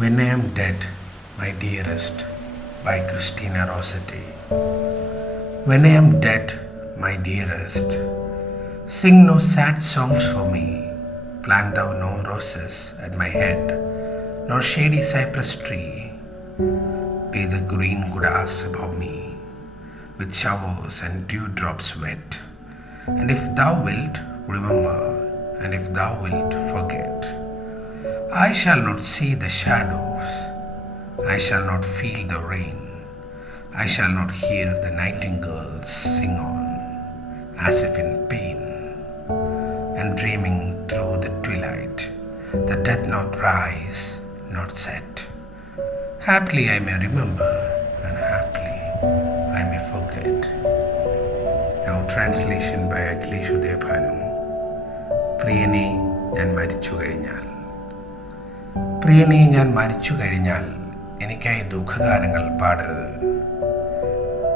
When I am dead, my dearest, by Christina Rossetti. When I am dead, my dearest, sing no sad songs for me, plant thou no roses at my head, nor shady cypress tree, be the green grass above me, with showers and dewdrops wet. And if thou wilt remember, and if thou wilt forget, I shall not see the shadows, I shall not feel the rain, I shall not hear the nightingales sing on, as if in pain, and dreaming through the twilight that doth not rise, not set. Happily I may remember, and happily I may forget. Now translation by Akhilesh Udayabhanu. പ്രിയനെ ഞാൻ മരിച്ചു കഴിഞ്ഞാൽ, പ്രിയനെ ഞാൻ മരിച്ചു കഴിഞ്ഞാൽ എനിക്കായി ദുഃഖഗാനങ്ങൾ പാടരുത്.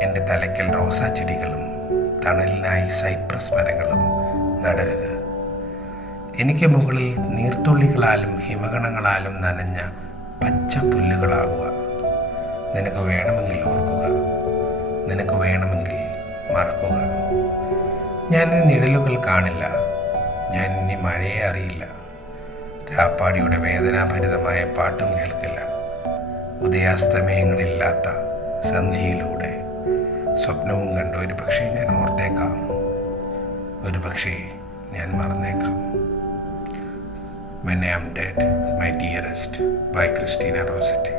എൻ്റെ തലയ്ക്കൽ റോസാച്ചെടികളും തണലിനായി സൈപ്രസ് മരങ്ങളും നടരുത്. എനിക്ക് മുകളിൽ നീർത്തുള്ളികളാലും ഹിമഗണങ്ങളാലും നനഞ്ഞ പച്ച പുല്ലുകളാകുക. നിനക്ക് വേണമെങ്കിൽ ഓർക്കുക, നിനക്ക് വേണമെങ്കിൽ മറക്കുക. ഞാൻ ഇനി നിഴലുകൾ കാണില്ല, ഞാൻ ഇനി മഴയെ അറിയില്ല, രാപ്പാടിയുടെ വേദനാഭരിതമായ പാട്ടും കേൾക്കില്ല. ഉദയാസ്തമയങ്ങളില്ലാത്ത സന്ധ്യയിലൂടെ സ്വപ്നവും കണ്ട് ഒരു പക്ഷേ ഞാൻ ഓർത്തേക്കാം, ഒരു പക്ഷേ ഞാൻ മറന്നേക്കാം. When I am dead, my dearest, by Christina Rossetti.